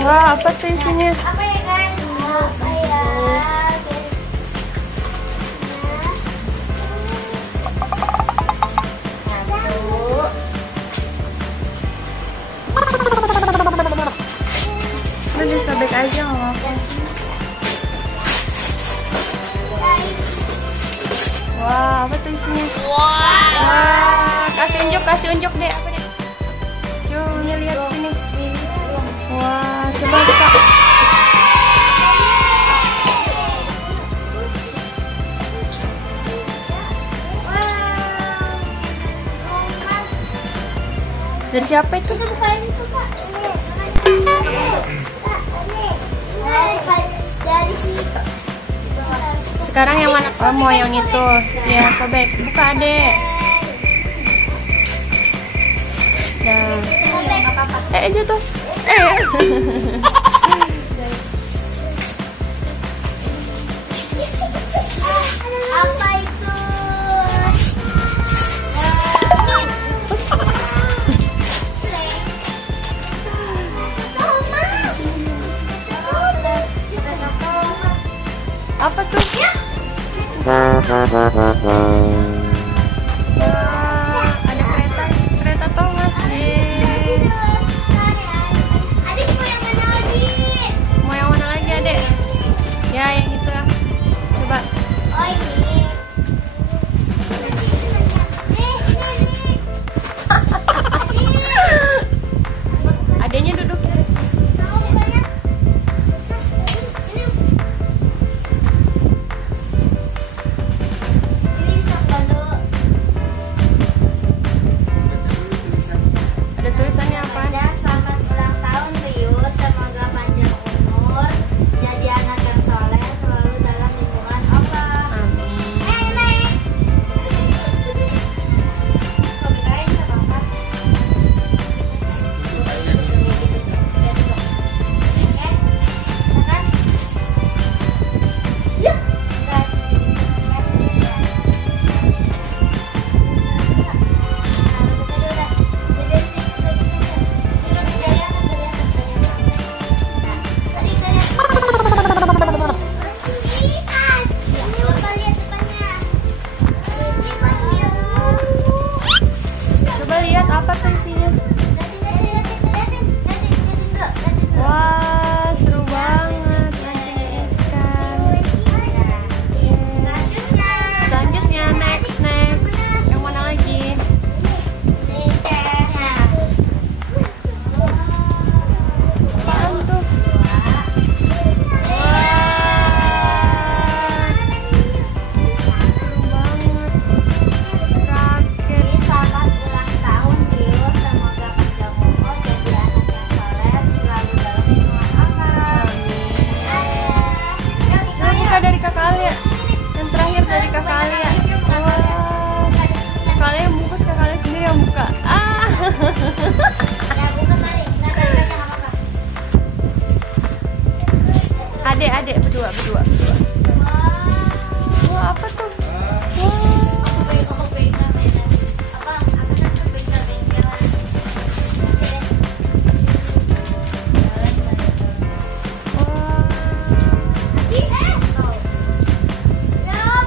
Wah, apa tuh isinya? Apa ya kan? Apa ya? Udah disobek aja nggak apa-apa. Wah, apa tuh isinya? Wah, kasih unjuk deh. Apa deh? Coba lihat sini. Wah, coba buka. Dari siapa itu? Kita bukain itu, Pak. Dari sini. Sekarang yang mana? Oh, mau yang itu. Ya, sobek. Buka, Adek. Nah. Jatuh. Apa itu? Apa tuh? Wah, ada kereta Thomas. Adik mau yang mana lagi? Mau yang mana lagi, Adek? Ya, yang itu lah. Coba. Oh, ini. Adeknya duduk. Ada tulisannya apa? Selamat ulang tahun Rius, semoga panjang umur, jadi anak yang soleh, selalu dalam lindungan Allah. Amin. Coba lihat apa tuh isinya. Wah, seru banget mancing ikan. Selanjutnya next. Yang mana lagi? Apaan tuh? Selamat ulang tahun Rius, semoga panjang umur, jadi anak yang soleh, selalu dalam lindungan Allah. Nah, buka dari Kakak Alia. Yang terakhir dari Kakak Alia. Wah, Kakak Alia yang bungkus, Kakak Alia sendiri yang buka. Ya, bukan mari. Nah, nggak apa-apa. Adek berdua. Wah, apa tuh?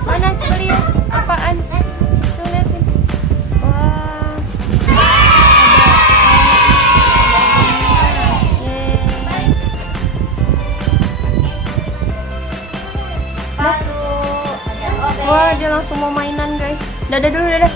Mana coba lihat apaan? Coba liatin. Wah. Wah, dia langsung mau mainan, guys. Dadah dulu, dadah.